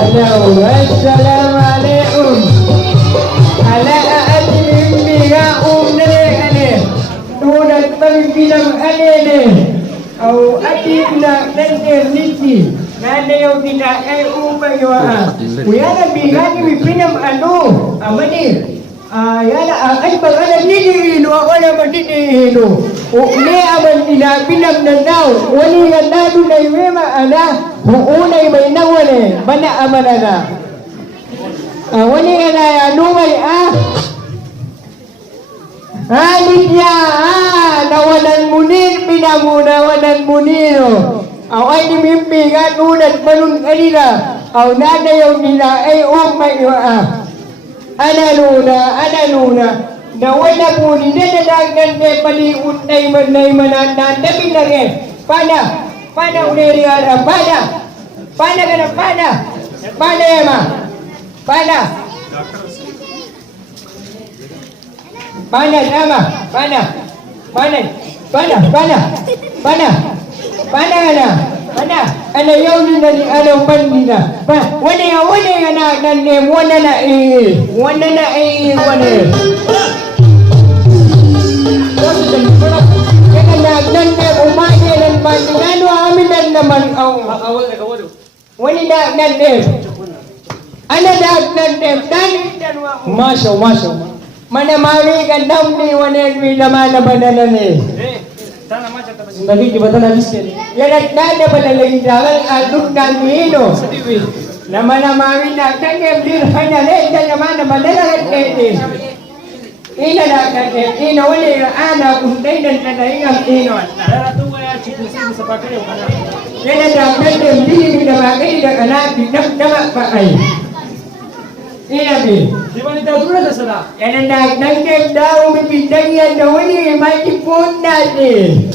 Halo, assalamualaikum. Ala aajim biga umne ane. Tunat pagbilang ane ne. Au adik na nende niti. Nade yung tina ay umayoa. Kuyana biga ni pinam ano. Amani. Yana ay bagana nini ino wala matini ino. Uli aman ina pinam na daw. Wali nga nado na iwema ana. Huunay may nawale. Bana amana na. Wali nga na numay Halit niya nawalan munin pinamunawalan munino. Ay ni mimpi nga unat balon kanina. Nadayaw nila ay umayo Analuna, nawala po ni nadadagdan na paliut na mananandabing na rin. Pana uneriara, pana ka na, pana yama, pana ka na, ano yaw nila ni anong bandina. Wane nga na nanem, wana na Kaya nagnanem, umaya ng bandina, ano aminan naman ang Wane nagnanem. Ano nagnanem, Masya. Manamari ka daw ni wane naman na bananan Sundali di batala listed. Yan nagdada pala lagi dalan aduk nangino. Nama nagdagem dir hanya le naman na badala kete. Ina nagdagem ina wala ana kunday dan tadaingang ino. Dara tu ya cikusin sa pakay kana. Yan nagdagem dir na bagay na kana dinamdama pa ay. Ina bi. Di ba nito dura na sana? Yan nagdagem daw mipinday yan daw ni may ipon natin.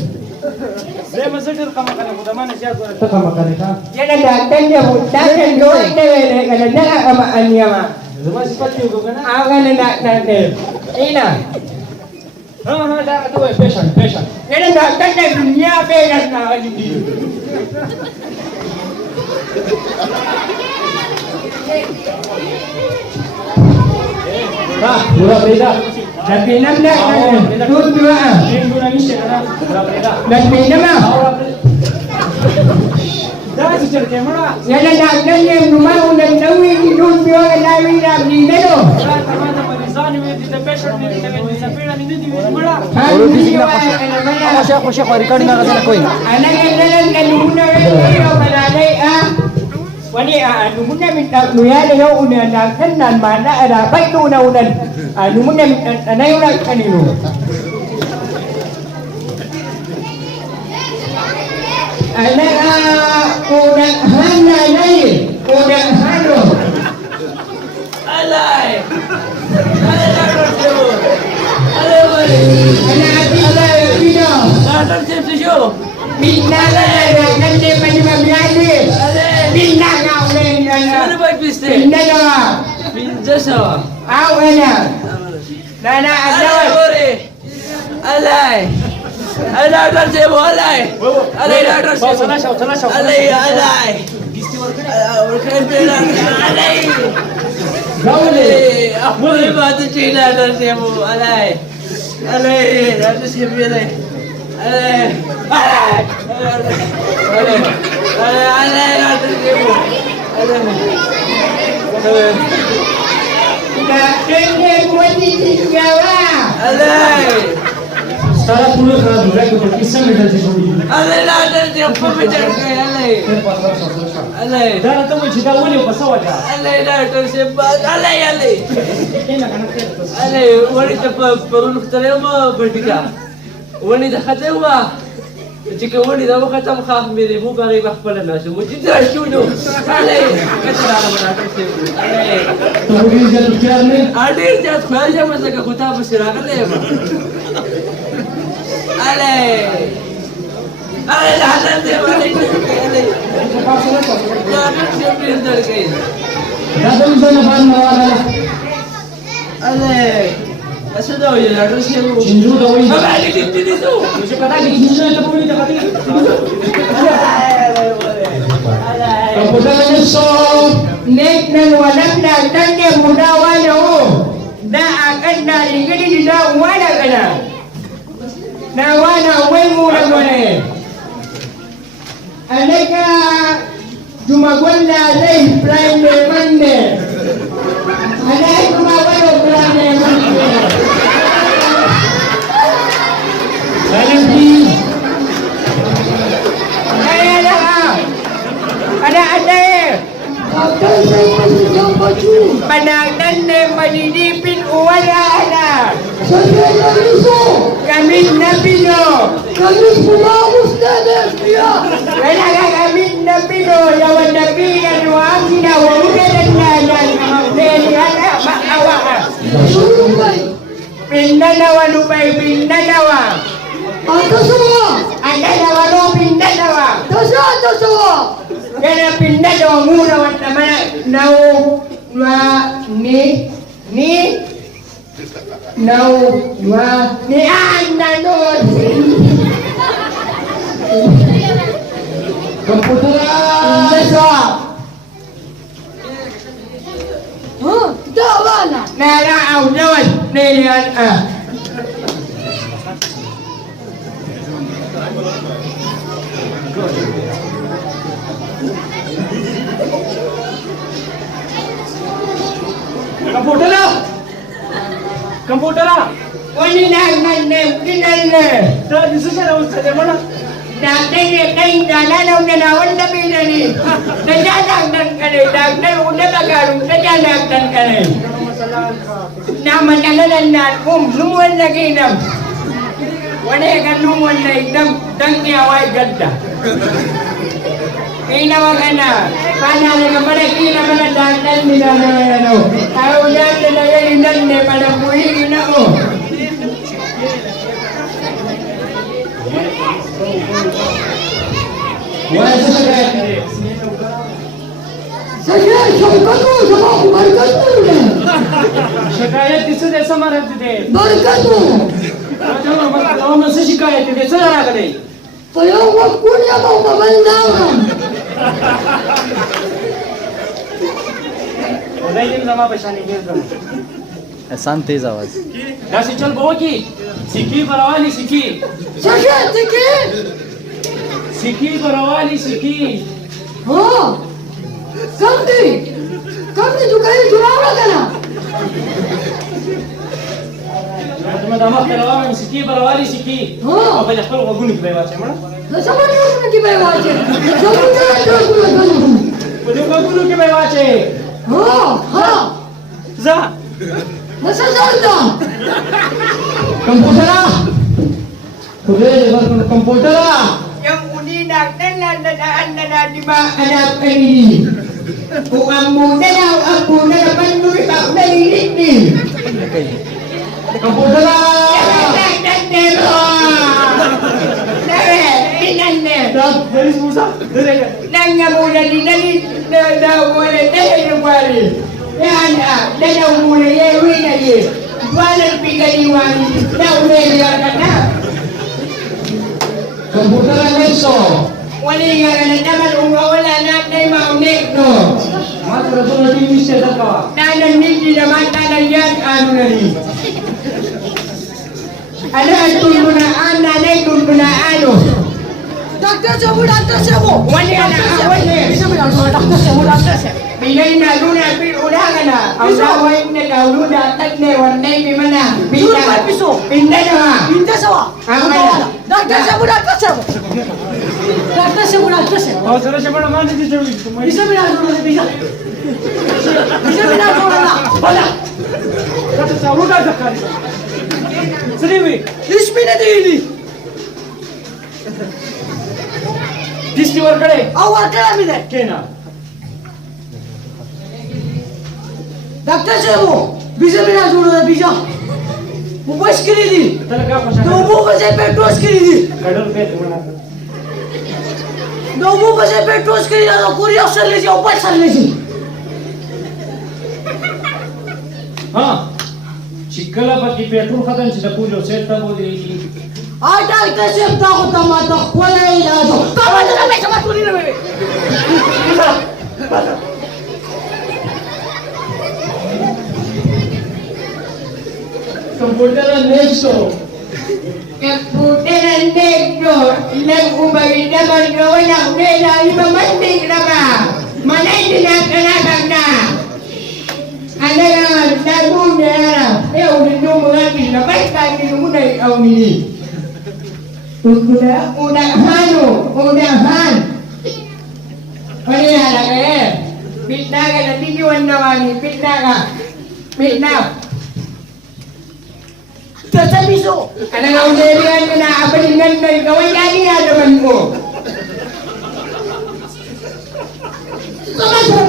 Saya masuk ke kamar kana muda mana siya ko ta kamar kana ta yana da tanya mutakan do ne kana da ama anyama zuma sifati ko kana agana na ina da to patient yana da tanya dunia be na alindi pura beda Nagpinam na, doon biwa Nagpinam na Yan ang nagdan niya lumaw ng nawin doon biwa ang nawin na nino Ako siya, recording nga kasi na ko eh. Anang gandalan kanuna kayo malalay Wani numuna minta nuyala yo una nagtanan mana ada baik tu unan numuna minta nayo na kanino ana udang hana nai udang hano alai alai video ada tips Binala nande panimamlali Binna ngau len Ano ba piste? Binna Pinja sawa. Au ana Nana Alay adaw ore. Alay. Alay dar se bo alay. Alay dar se. Alay. Alay. Gaule Aku ni baat China dar se bo alay. Alay dar se bo alay. Alay. Kakende kwani tigawa Alay. Stara pulo khana dhura ko kisa meter se chodi Alay dar se bo meter ke alay. Alay. dara to mo chida woni basawa ja Alay dar se bo alay alay. ina kana ke Alay wani ta parun ktare ma bertika. Wani da khate huwa. Jika wani da wakata mkhaf mere mu bari bakhpala na so mujida shuno. Alay kachara na bana se. Alay. to ri ja kyar ne Adir jat khwaja masa ka khuta basira ka le. Alay. Alay la hadan de wani. Alay. Ya se bir dar gayi. dada mi sana ban mawala Alay. Asa daw yun la se mo. chinju da woi Abali dito. मुझे पता है कि किसी ने तो पूरी जगह Komputer Nelson. Nek nan wanak na tanya muda wala o. Da akan na ingini di da wala kana. Na wala way mula mula. Aleka jumagwala lay prime mande. Aleka jumagwala prime mande. Silent please. Ada panagdan na malilipin wala na. Kamit na pino. Kami pumamos na Nepia! Wala ka kamit na pino. Yawan na pinan mo ang ginawa. Ugalan na yan. Dahil wala maawa ka. Sulungay! Pindanawa lupay pindanawa. Ata sawa! Ang dalawa no pindanawa. Ata sawa! Kaya pindanawa muna wat naman na ni ananon. Komputer. Huh? Dawa na! Naraaw naman. Nilihan Computer. Wani nagnanem kinalne. Dah decision awak saja mana? Dagdag kain dalaw na nawan na pinani. Nadadagdag ka rin. Dagdag una bagarong nadadagdag ka rin. Naman alalan na lumuan na kinam. Wala ka lumuan na ikdam. Dangyaway ganda. Inawa ka na. Panala ka pala kinamala dagdag nila na ano. Ayaw natin na yan inanne. Panabuhin na mo. Wala sa sakit. Saya syaukato sama aku barkatu na! शिकायत किससे जैसा मारा तुझे? Barkatu! हम उससे शिकायत है कैसे लगा करे? Payaw wag ko niya mau mamandawan! उदय दिन जमा पैसा नहीं किया तो शांत तेज आवाज दासी चल बहु की सिकी बरवाली सिकी Sakit, sikit! सिकी बरवाली सिकी Oh! Kamdi! Kamdi juga ini jurawa ka na! तुम्हें दमा करवा में सिकी बरवाली सिकी हाँ। अब पहले खबर वगुन की बात है मना Sama niyo ko nagibaywache! Sama niyo ko nagibaywache! उदय वगुन की बात है Oh! Ha! जा Nasa salda! Komputer. Komputer. Yang uni nagdalan na daan na di ba anak ini. Kung ang muna na ang muna na panuwi ba ako nalilit ni. Komputer. Nagdalan nero. Nawe, pinanne. there is Musa there Nanga muna dinalit na wala tayo ng wali. Yan dalaw muna yewi na ye. Walang pigaliwan na umeliwan ka na. Komputer Nelson. Wali nga na naman wala natin maunik no. मात्र तो team से दरका Nanan hindi naman talayan ano na rin. Ano ang tulunaan nanay tulunaan o. Doctor Sabu, Doctor Sabu! Wali ka na wali. Bisa bilang sama Doctor Sabu, Doctor Sabu! Pinay na luna ulangan na. Ang saway na daw luna tagne wanay pimana. Luna may piso. Pinda na ha. Pinta sawa! Ang kaya. Doctor Sabu, Doctor Sabu! Doctor Sabu, Doctor Sabu! और sir से बड़ा मान दीजिए Bisa bilang dulu na bisa! Bisa bilang dulu na! Wala! कत चालू का zakari सरीवी 10 minit ini! किसकी वर करे Awal kami deh! केना Doctor Sabu! Bisa bilang dulu na bisa! Mubas kiri di! तले का पछा Tubuh ka sa petros kiri di! Cuddle पे तुम्हारा Tubuh ka sa petros kiri na kurios sa lesi, opat sa lesi! हाँ चिकला पर की petrol खत्म से पूजो सेट तब हो जाएगी Ay, Dr. Shem, takot na matak. Wala yung ilaso. Tama na namin! Sama tuloy na namin! Kampulta ng Nelson. Kaputi ng negro, ilang umawin naman gawan ako nila, imamandig na ba? Manay tinakanakag na! Ano nga, nagun na yan. Eh, ulit nung mga kinabay, kaya muna ikaw nili. Unahan. Ano yan, eh? Pitna ka, natiniwan naman, pitna ka. Pitna. Kasabiso! Ano nga unerihan ko na abalingan na ikaw ay kaniya naman mo. Kamasya!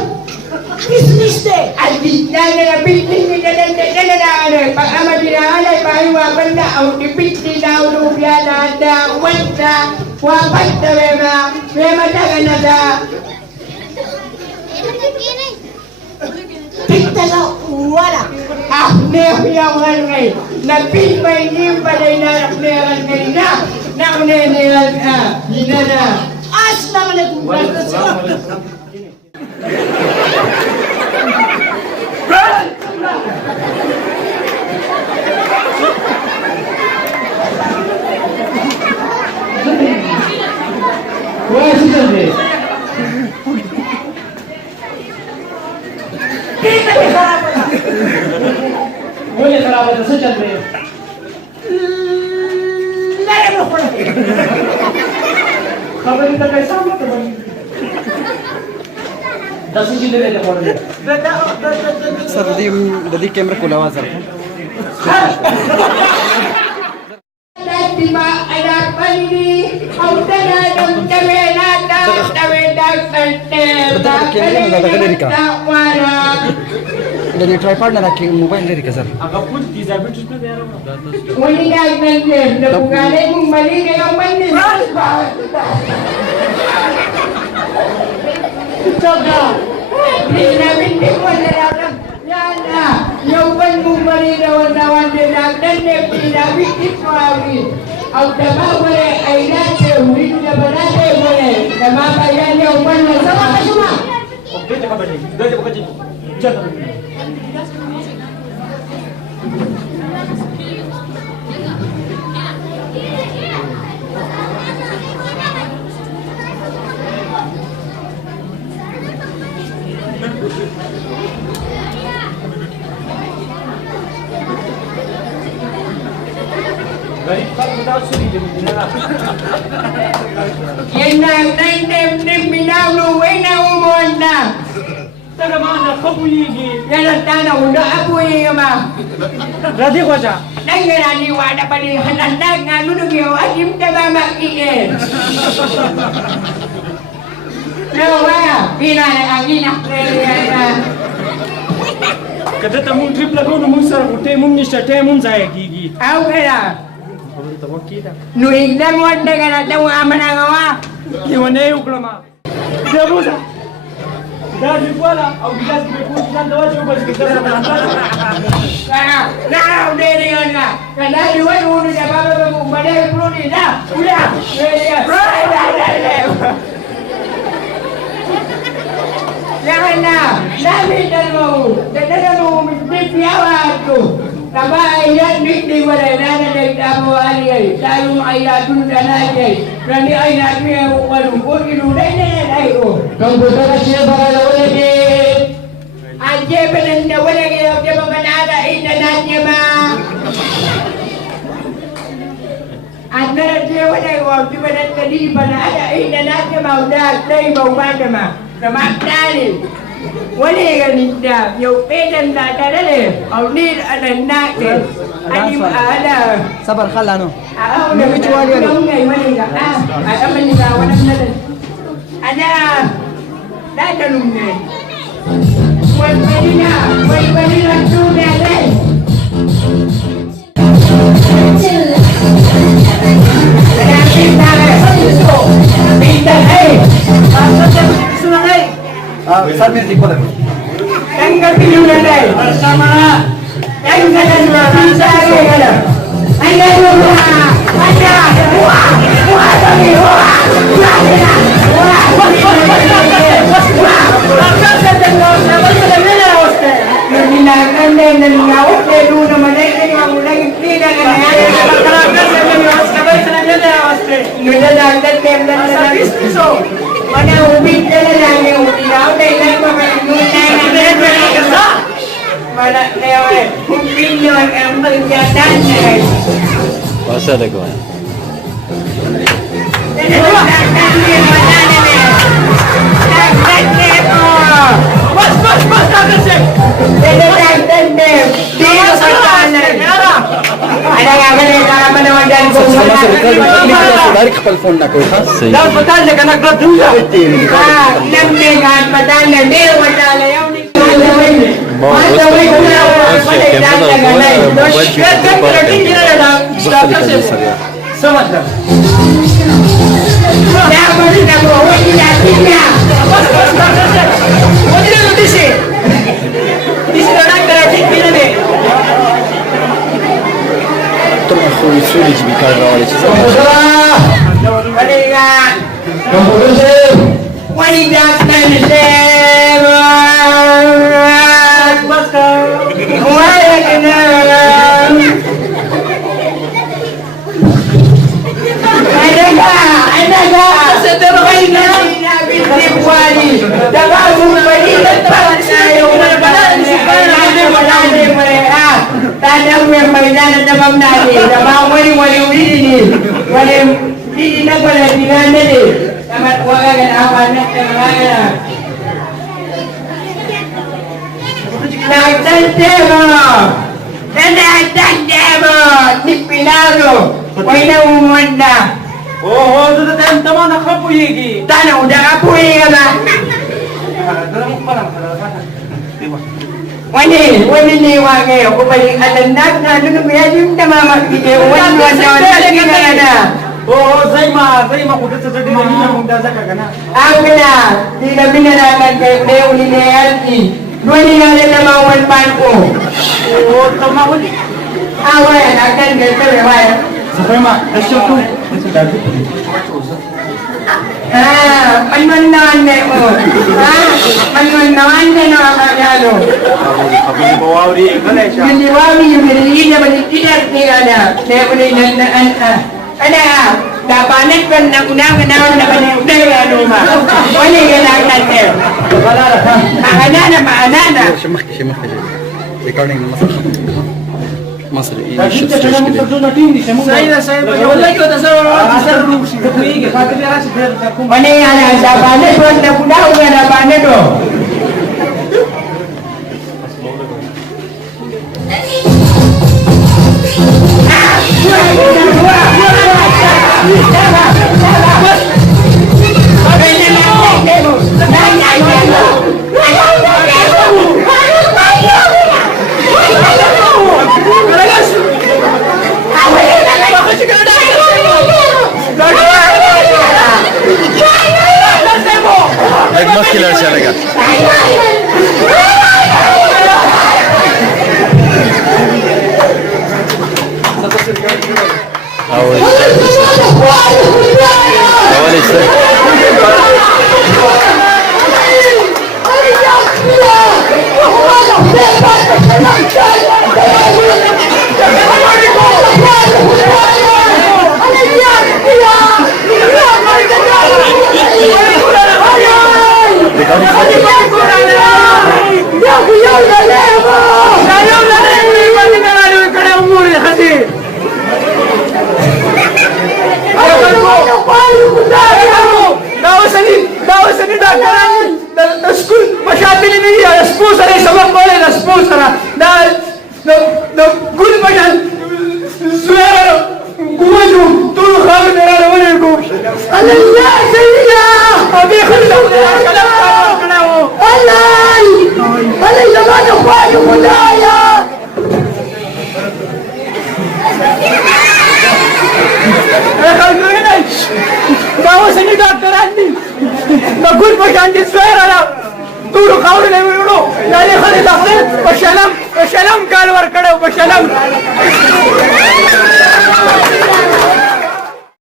Business day! At bitna na na pitin ni nananaan pag ama dinaalay pahiwapan na ang tipiti na ulubya na da wanda wapat na mema taga na da. Pita na wala! Ah, nehuyawan ngay. Napilmay niyo palay na nakneran ngay na uneniran ka. Hina na. Assalamualaikum! Why is it there? Kita ni sarap na! Boleh खराब है तो चल रहे हैं Lala mo ko na! खबर इतना कैसा मत बनी 10 इंच ले ले पड़ गया सर यदि कैमरा खुला हुआ sir Di ba anak ini ang tagadang tawedang इधर ये ट्राइपॉड ना रखिए मोबाइल ले रखिए सर अगर कुछ डिसेबिलिटीज में दे रहा हूं Wali nagnan na bugalay mong mali kayong mali. Pinabindi ko na lang. Yan na. Yung ban mong mali nawan din nagnan na pinabindi ko awi. Ang damawala ay natin. Hindi na ba natin wala. Namabayan yung ban na sama ka suma. Okay जगह बैठे दो जगह बैठे चल गरीब का बताओ सुनी Yan na. Nandim minawluwi na umon na. तेरा माना कबूलीगी Yan ang tanong. Una ako yung Radhe को जा Nangyayaniwala pa rin hanandag nga nunug yung asim tabamakiin. Nawa, pinana ang inakreyan na. कदा त मुन ट्रिप लगाउनु मुन सर उठे मुन निष्ठा टे मुन जाएगी Aw ka na, अरु त वकिदा nuig na mo na ka na itong ama na ngawa. किवने उक्लमा देबुजा दादी वाला अब गिलास में कुछ ना दवा जो बस किधर Kaya, nakaunin yun nga. Kaya iwan uno niya, baba mo, madami po rin na. Ula, Yan na, namitan mo. Dada mo, mipipiyawa ako. Kabayan, hindi wala na nagtamo aliyay. Tayo ay natulog na natin. Nani ay natin ang malungkot, inunay na yan ay ko. Kung gusto na siya para na wala din. Ang jefe na nawala kayo, di ba manara, inanan niya ba? At meron siya wala ko, di ba nagkaliban na ada, inanan niya ba, dahil na ibang banda ma. Namakdali. Wala ka ninda, yung pedan na talali, ang nil anan natin. Ani mo ala. sabar khal ano Ako na Mutual yan. Wala ka. At aman nila, walang nalan. Ana, tatanong na. Wal Manila tunay. Malapit na kayo. Pinta kayo. Sir मेरे देखो देखो Tanggapin nyo na kayo. Bersama na. Tanggalan mo. Pinta kayo. Pasa de con. Tarik pal phone na ko ha. Dapat patay ka naggraduate. तुम खुद सूली जी कर रहा है चीज़ Oh, itu teman nak apa lagi? Tanah udah kapuy ka ba? Dalam apa lang? Wani ni wage ko balik alandak na dun biya yung tamamagige wani na. Oh, zai ma kuda sa jadi ni yung dasa ka kana. Agna di na binanagan kay Leo ni Nerti. Wani na lang mawan pan ko. Oh, tama uli. Away akan gete waya. Sampai ma, asyo tu. Panmanan mo. Panmanan na akagalo. Abi bawari kana siya. Hindi wami yung nilina manitinag ni ana. Leo ni nan ana dapanet kan na unang na kanay ano ma. Wani galang natin. Wala ra. Maanana. شمخ recording مصر Wala ko ta sa room si Kuya. Kati ra si Ber ta kum. Mani ana dapanet kan na unang na dapanet do. एक मस्किलर चलेगा Duro cabrón, le uno. Ya deja de hacer. Shalam, shalam, calvar, caro, shalam.